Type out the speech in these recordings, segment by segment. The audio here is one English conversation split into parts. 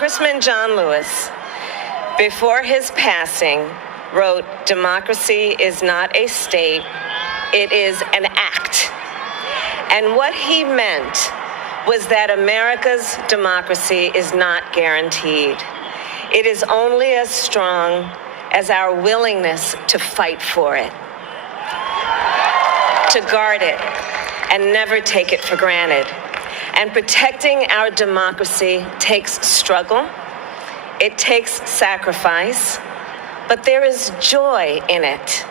Congressman John Lewis, before his passing, wrote, "Democracy is not a state, it is an act." And what he meant was that America's democracy is not guaranteed. It is only as strong as our willingness to fight for it, to guard it, and never take it for granted. And protecting our democracy takes struggle, it takes sacrifice, but there is joy in it,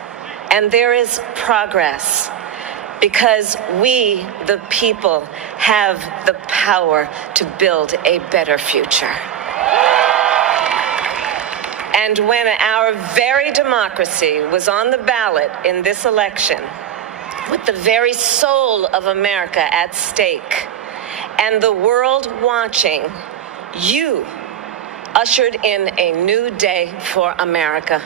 and there is progress, because we, the people, have the power to build a better future. And when our very democracy was on the ballot in this election, with the very soul of America at stake, and the world watching, you ushered in a new day for America.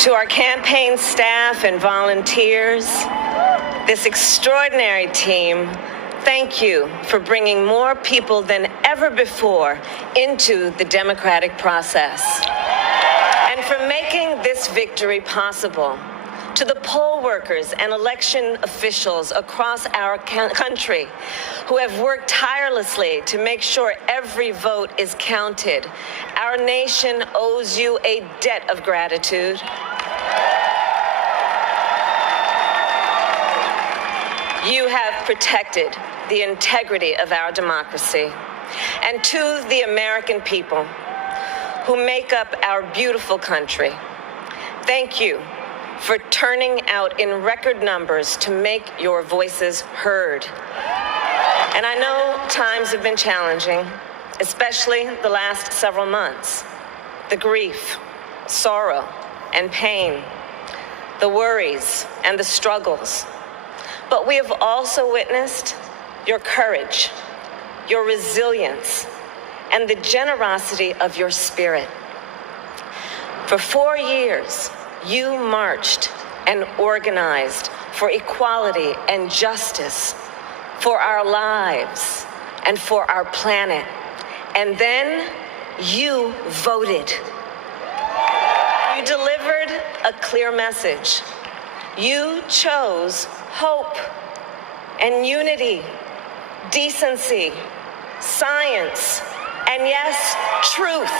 To our campaign staff and volunteers, this extraordinary team, thank you for bringing more people than ever before into the democratic process, and for making this victory possible. To the poll workers and election officials across our country who have worked tirelessly to make sure every vote is counted, our nation owes you a debt of gratitude. You have protected the integrity of our democracy. And to the American people who make up our beautiful country, thank you for turning out in record numbers to make your voices heard. And I know times have been challenging, especially the last several months. The grief, sorrow, and pain, the worries and the struggles. But we have also witnessed your courage, your resilience, and the generosity of your spirit. For 4 years, you marched and organized for equality and justice, for our lives and for our planet. And then you voted. You delivered a clear message. You chose hope and unity, decency, science, and yes, truth.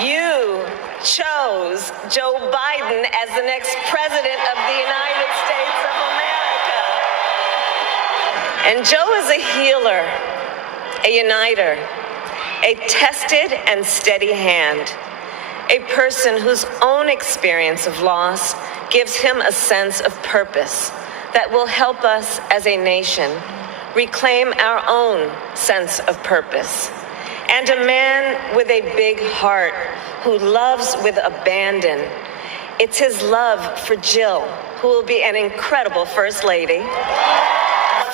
You chose Joe Biden as the next president of the United States of America. And Joe is a healer, a uniter, a tested and steady hand, a person whose own experience of loss gives him a sense of purpose that will help us as a nation reclaim our own sense of purpose. And a man with a big heart who loves with abandon. It's his love for Jill, who will be an incredible First Lady,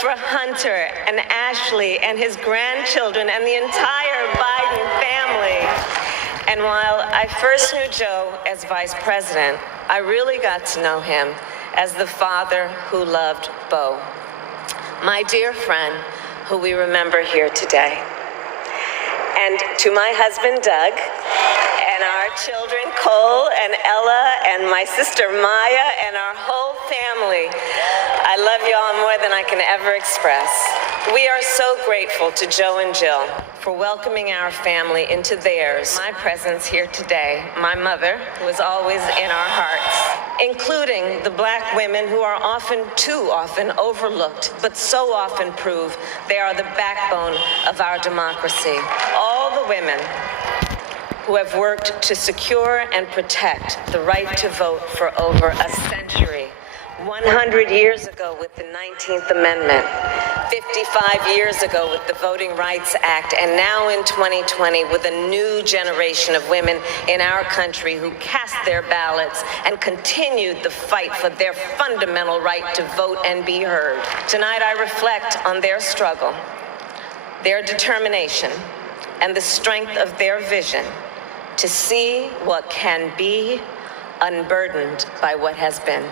for Hunter and Ashley and his grandchildren and the entire Biden family. And while I first knew Joe as Vice President, I really got to know him as the father who loved Bo, my dear friend who we remember here today. And to my husband, Doug, and our children, Cole and Ella, and my sister, Maya, and our whole family, I love you all more than I can ever express. We are so grateful to Joe and Jill for welcoming our family into theirs. My presence here today, my mother, who is always in our hearts, including the Black women who are too often overlooked, but so often prove they are the backbone of our democracy. All the women who have worked to secure and protect the right to vote for over a century. 100 years ago with the 19th Amendment, 55 years ago with the Voting Rights Act, and now in 2020 with a new generation of women in our country who cast their ballots and continued the fight for their fundamental right to vote and be heard. Tonight I reflect on their struggle, their determination, and the strength of their vision to see what can be unburdened by what has been.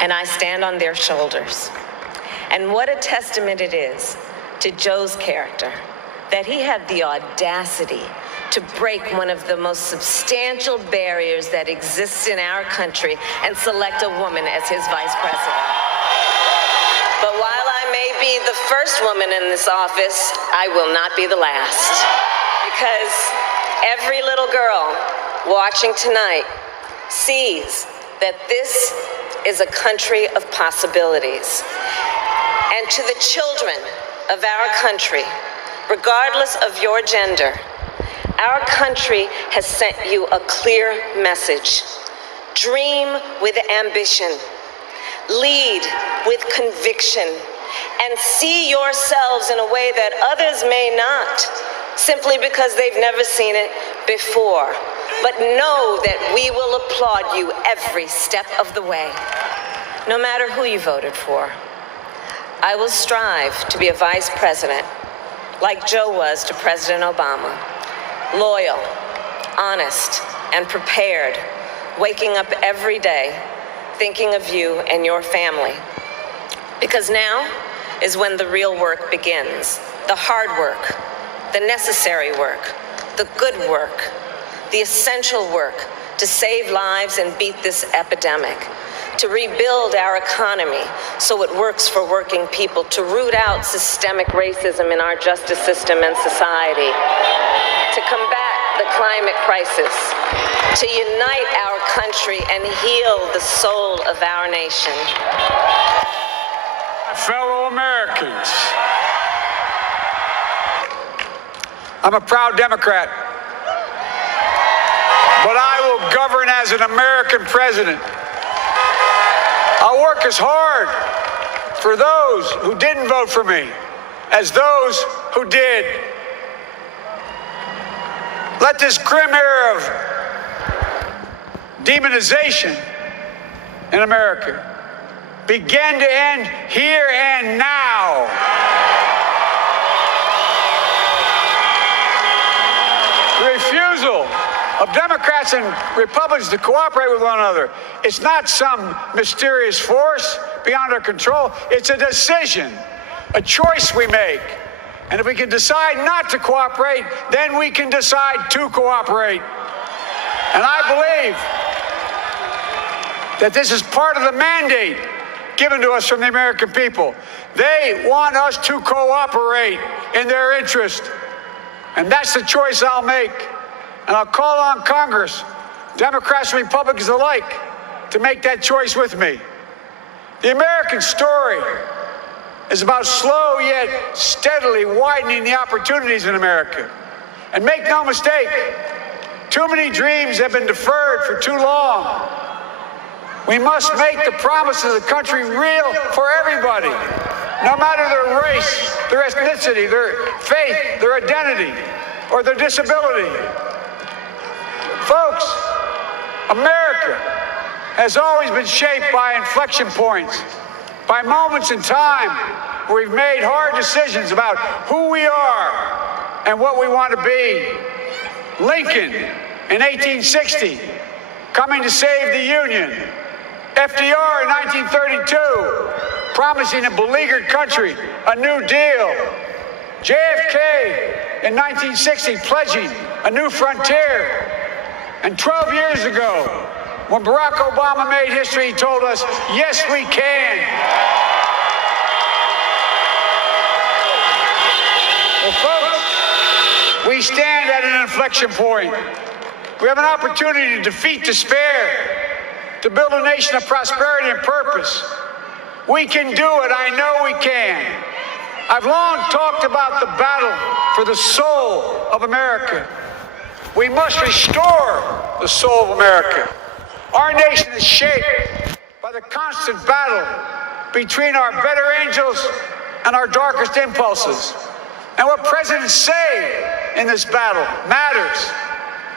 And I stand on their shoulders. And what a testament it is to Joe's character, that he had the audacity to break one of the most substantial barriers that exists in our country and select a woman as his vice president. But while I may be the first woman in this office, I will not be the last. Because every little girl watching tonight sees that this is a country of possibilities. And to the children of our country, regardless of your gender, our country has sent you a clear message. Dream with ambition, lead with conviction, and see yourselves in a way that others may not, simply because they've never seen it before. But know that we will applaud you every step of the way, no matter who you voted for. I will strive to be a vice president, like Joe was to President Obama, loyal, honest, and prepared, waking up every day thinking of you and your family. Because now is when the real work begins, the hard work, the necessary work, the good work, the essential work to save lives and beat this epidemic, to rebuild our economy so it works for working people, to root out systemic racism in our justice system and society, to combat the climate crisis, to unite our country and heal the soul of our nation. My fellow Americans, I'm a proud Democrat, but I will govern as an American president. I'll work as hard for those who didn't vote for me as those who did. Let this grim era of demonization in America begin to end here and now. The refusal of Democrats and Republicans to cooperate with one another, it's not some mysterious force beyond our control. It's a decision, a choice we make. And if we can decide not to cooperate, then we can decide to cooperate. And I believe that this is part of the mandate given to us from the American people. They want us to cooperate in their interest. And that's the choice I'll make. And I'll call on Congress, Democrats and Republicans alike, to make that choice with me. The American story is about slow yet steadily widening the opportunities in America. And make no mistake, too many dreams have been deferred for too long. We must make the promises of the country real for everybody, no matter their race, their ethnicity, their faith, their identity, or their disability. Folks, America has always been shaped by inflection points, by moments in time where we've made hard decisions about who we are and what we want to be. Lincoln in 1860, coming to save the Union. FDR in 1932, promising a beleaguered country a new deal. JFK in 1960, pledging a new frontier. And 12 years ago, when Barack Obama made history, he told us, yes, we can. Well, folks, we stand at an inflection point. We have an opportunity to defeat despair, to build a nation of prosperity and purpose. We can do it. I know we can. I've long talked about the battle for the soul of America. We must restore the soul of America. Our nation is shaped by the constant battle between our better angels and our darkest impulses. And what presidents say in this battle matters.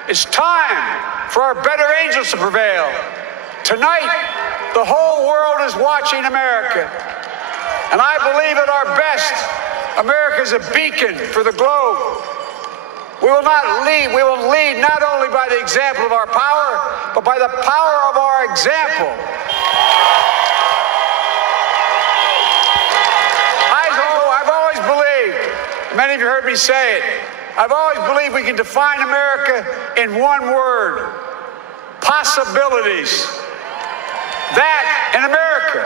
It's time for our better angels to prevail. Tonight, the whole world is watching America. And I believe at our best, America is a beacon for the globe. We will lead not only by the example of our power, but by the power of our example. I've always believed Many of you heard me say it. I've always believed we can define America in one word: possibilities. That in America,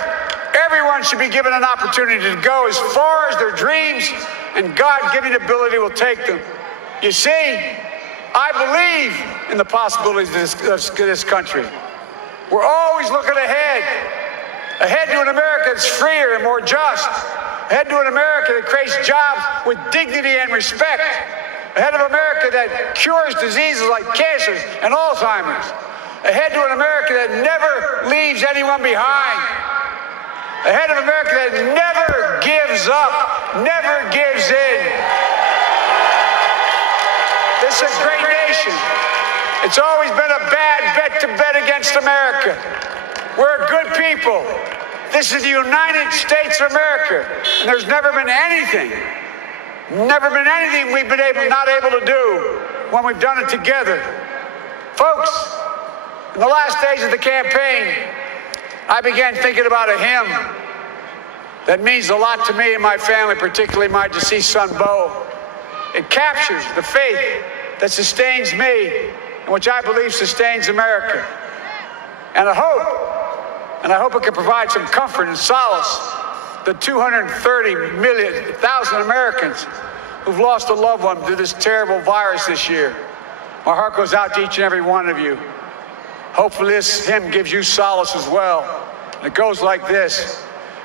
everyone should be given an opportunity to go as far as their dreams and God-given ability will take them. You see, I believe in the possibilities of this country. We're always looking ahead to an America that's freer and more just, ahead to an America that creates jobs with dignity and respect, ahead of America that cures diseases like cancer and Alzheimer's, ahead to an America that never leaves anyone behind, ahead of America that never gives up, never gives in. This is a great nation. It's always been a bad bet to bet against America. We're good people. This is the United States of America, and there's never been anything we've been not able to do when we've done it together. Folks, in the last days of the campaign, I began thinking about a hymn that means a lot to me and my family, particularly my deceased son, Bo. It captures the faith that sustains me and which I believe sustains America. And I hope it can provide some comfort and solace to 230,000 Americans who've lost a loved one to this terrible virus this year. My heart goes out to each and every one of you. Hopefully this hymn gives you solace as well. And it goes like this: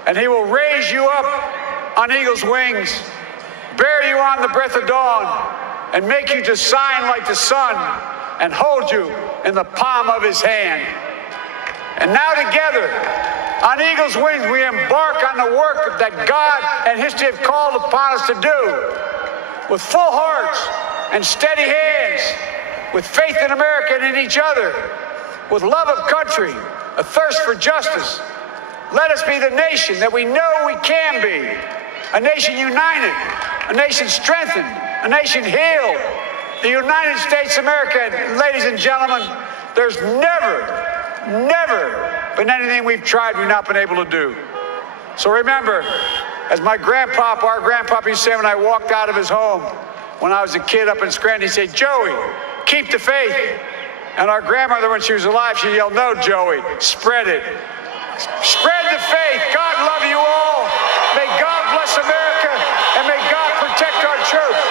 and he will raise you up on eagle's wings, bear you on the breath of dawn, and make you to shine like the sun, and hold you in the palm of his hand. And now together, on eagle's wings, we embark on the work that God and history have called upon us to do, with full hearts and steady hands, with faith in America and in each other, with love of country, a thirst for justice. Let us be the nation that we know we can be, a nation united, a nation strengthened, a nation healed. The United States of America, and ladies and gentlemen, there's never been anything we've tried we've not been able to do. So remember, as our grandpapa used to say when I walked out of his home when I was a kid up in Scranton, he said, "Joey, keep the faith." And our grandmother, when she was alive, she yelled, "No, Joey, spread it. Spread the faith. God love you all. May God bless America, and may God protect our troops."